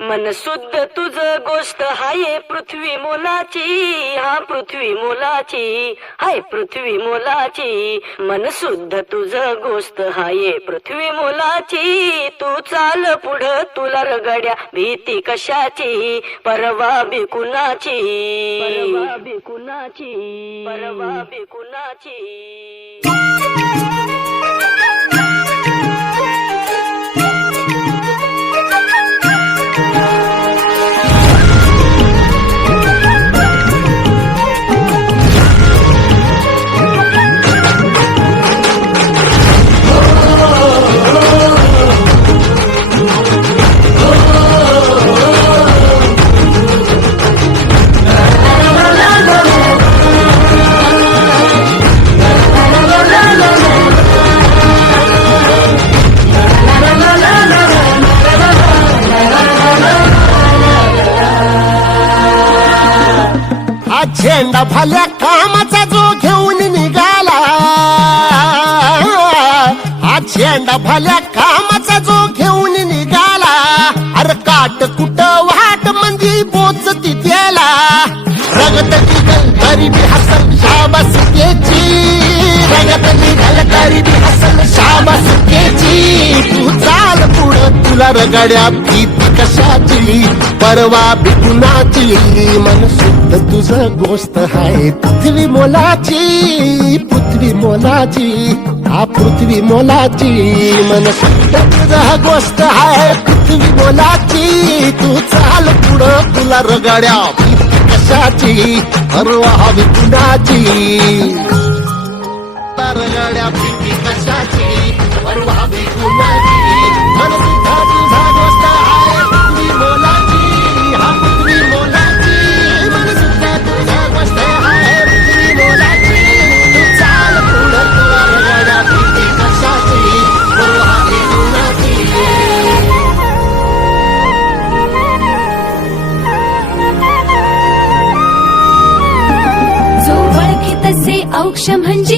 मन शुद्ध तुझ गोष्ट हाय पृथ्वी मोलाची, हा पृथ्वी मोलाची, हाय पृथ्वी मोलाची. मन शुद्ध तुझ गोष्ट हाय पृथ्वी मोलाची. तू चाल पुढं तुला रगड्या भीती कशाची, परवा बिकुनाची, परवा बिकुनाची, परवा बिकुनाची. झेंडा भल्या कामाचा जो घेऊन निघाला, हा झेंडा भल्या कामाचा जो घेऊन निघाला. अरे काट कुट वाट मंदी बोचती त्याला, रगत निघल तरी बी हसल शाबास त्याची, रगत निघल तरी बी हसल शाबास त्याची. तू चाल पुढं तुला रगड्या भीती कशाची, परवा बिकुनाची. मन शुद्ध तुझं गोष्ट हाय पृथ्वी मोलाची, पृथ्वी मोलाची, हा पृथ्वी मोलाची. मन शुद्ध तुझं गोष्ट हाय पृथ्वी मोलाची. तू चाल पुढं तुला रगड्या भीती कशाची, परवा बिकुनाची. रगड्या भीती कशाची, परवा बिकुनाची. मन शुद्ध तुझं गोष्ट हाय पृथ्वी मोलाची, हा पृथ्वी मोलाची. मन शुद्ध तुझं गोष्ट हाय पृथ्वी मोलाची. तू चाल पुढं तुला रगड्या भीती कशाची, परवा बिकुनाची. जो ओळखी तसे औक्ष म्हणजे